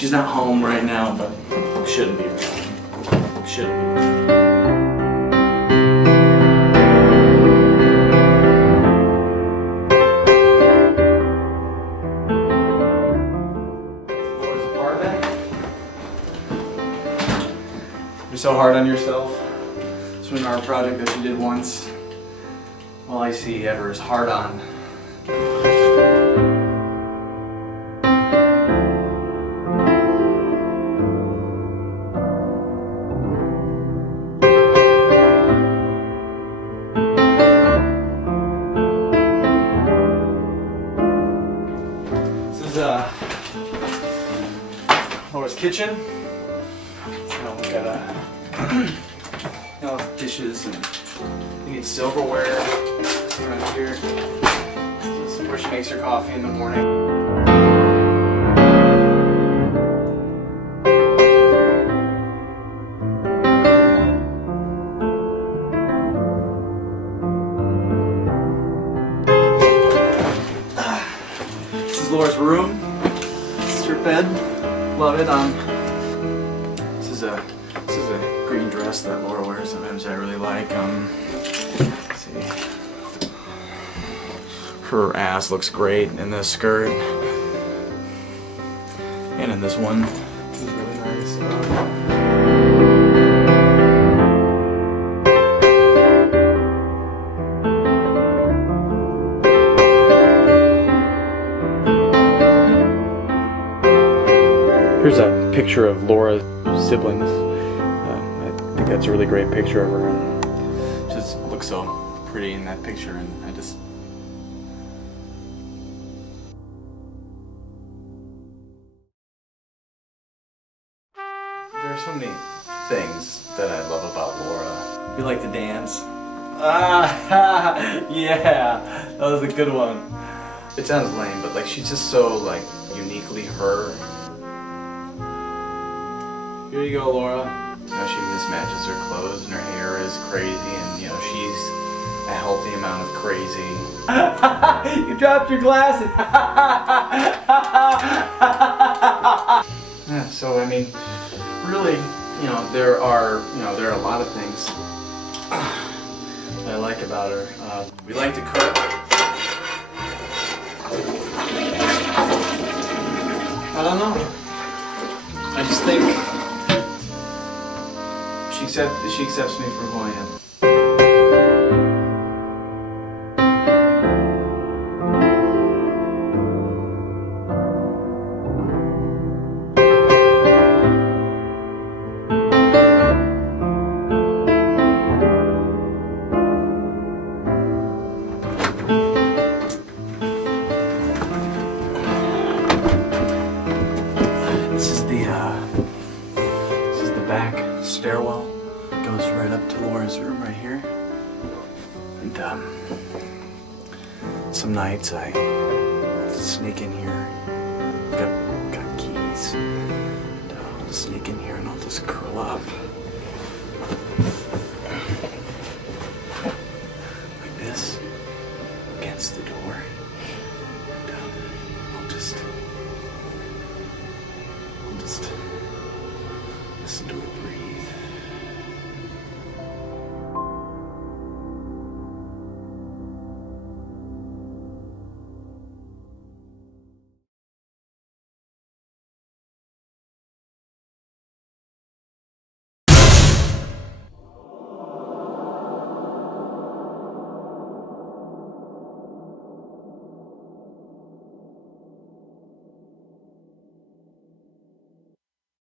She's not home right now, but shouldn't be. Shouldn't be. You're so hard on yourself. Swing art project that you did once. All I see ever is hard on. This is Laura's kitchen. We got dishes and you need silverware around here. This is where she makes her coffee in the morning. This is Laura's room. This is her bed. Love it. This is a green dress that Laura wears sometimes I really like. Let's see. Her ass looks great in this skirt. And in this one. It's really nice. Here's a picture of Laura's siblings. I think that's a really great picture of her, and she just looks so pretty in that picture, and there are so many things that I love about Laura. You like to dance? Yeah, that was a good one. It sounds lame, but like she's just so like uniquely her. Here you go, Laura. You know, she mismatches her clothes and her hair is crazy, and you know, she's a healthy amount of crazy. You dropped your glasses. Yeah, so I mean, really, you know, there are a lot of things that I like about her. We like to cook. I don't know. I just think she accepts me for who I am. This is the back stairwell. Goes right up to Laura's room right here. And some nights I sneak in here. Got keys. And I'll just sneak in here and I'll just curl up.